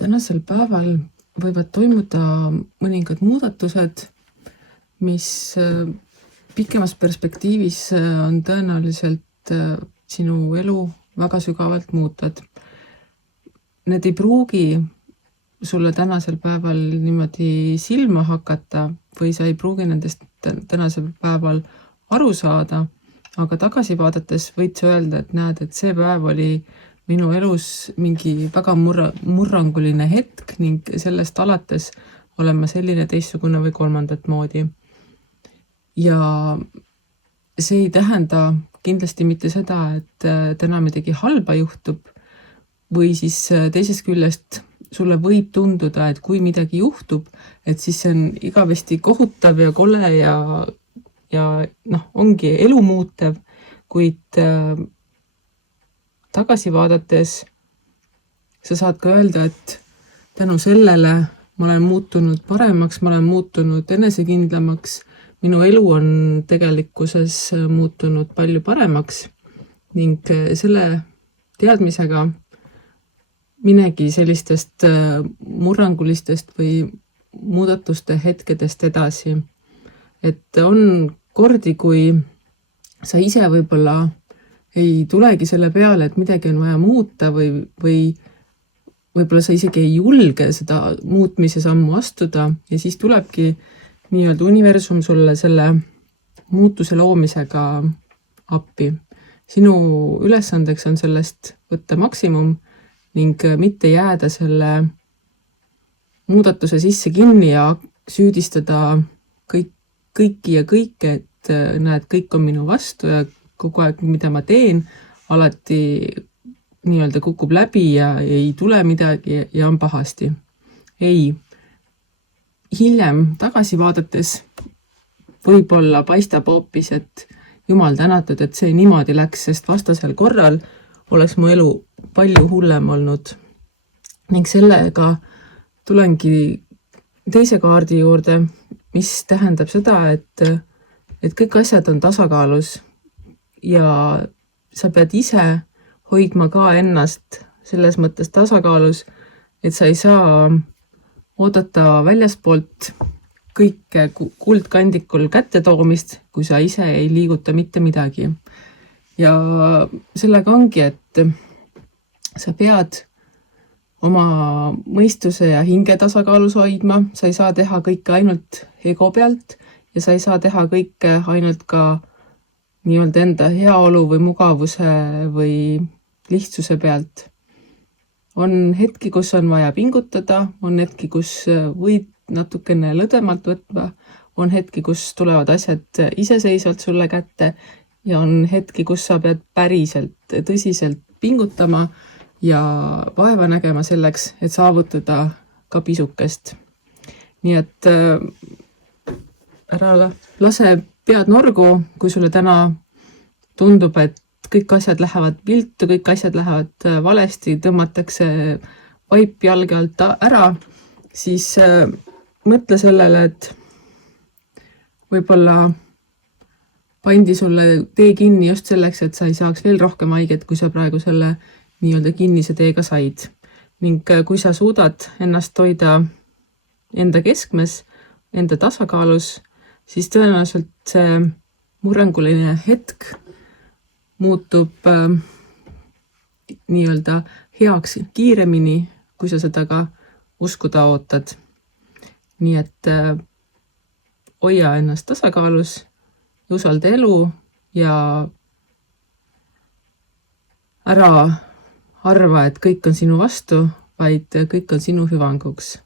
Tänasel päeval võivad toimuda mõningad muudatused, mis pikemas perspektiivis on tõenäoliselt sinu elu väga sügavalt muutvad. Need ei pruugi sulle tänasel päeval niimoodi silma hakata või sa ei pruugi nendest tänasel päeval aru saada, aga tagasi vaadates võid sa öelda, et näed, et see päev oli minu elus mingi väga murranguline hetk ning sellest alates olen ma selline teistsugune või kolmandat moodi. Ja see ei tähenda kindlasti mitte seda, et täna midagi halba juhtub või siis teisest küljest sulle võib tunduda, et kui midagi juhtub, et siis see on igavesti kohutav ja kole ja ongi elu muutev, kuid tagasi vaadates sa saad ka öelda, et tänu sellele ma olen muutunud paremaks, ma olen muutunud enesekindlamaks, minu elu on tegelikkuses muutunud palju paremaks ning selle teadmisega minegi sellistest murrangulistest või muudatuste hetkedest edasi. Et on kordi, kui sa ise võib-olla ei tulegi selle peale, et midagi on vaja muuta või võib-olla sa isegi ei julge seda muutmise sammu astuda ja siis tulebki nii-öelda universum sulle selle muutuse loomisega appi. Sinu ülesandeks on sellest võtta maksimum ning mitte jääda selle muudatuse sisse kinni ja süüdistada kõiki ja kõike, et näed, kõik on minu vastu ja kogu aeg, mida ma teen, alati nii-öelda kukub läbi ja ei tule midagi ja on pahasti. Ei, hiljem tagasi vaadates võib-olla paistab hoopis, et Jumal tänatud, et see niimoodi läks, sest vastasel korral oleks mu elu palju hullem olnud. Ning sellega tulengi teise kaardi juurde, mis tähendab seda, et kõik asjad on tasakaalus ja sa pead ise hoidma ka ennast selles mõttes tasakaalus, et sa ei saa oodata väljaspoolt kõike kuldkandikul kätte toomist, kui sa ise ei liiguta mitte midagi. Ja sellega ongi, et sa pead oma mõistuse ja hinge tasakaalus hoidma, sa ei saa teha kõike ainult ego pealt ja sa ei saa teha kõike ainult ka nii-öelda enda heaolu või mugavuse või lihtsuse pealt. On hetki, kus on vaja pingutada, on hetki, kus võid natukene lõdvemalt võtma, on hetki, kus tulevad asjad iseseisvalt sulle kätte ja on hetki, kus sa pead päriselt tõsiselt pingutama ja vaeva nägema selleks, et saavutada ka pisukest. Nii et ära lase pead norgu, kui sulle täna tundub, et kõik asjad lähevad viltu, kõik asjad lähevad valesti, tõmmatakse vaip jalge alt ära, siis mõtle sellele, et võib-olla pandi sulle tee kinni just selleks, et sa ei saaks veel rohkem haiget, kui sa praegu selle nii-öelda kinnise teega said. Ning kui sa suudad ennast hoida enda keskmes, enda tasakaalus, siis tõenäoliselt see murranguline hetk muutub nii-öelda heaks kiiremini, kui sa seda ka uskuda ootad. Nii et hoia ennast tasakaalus, usalda elu ja ära arva, et kõik on sinu vastu, vaid kõik on sinu hüvanguks.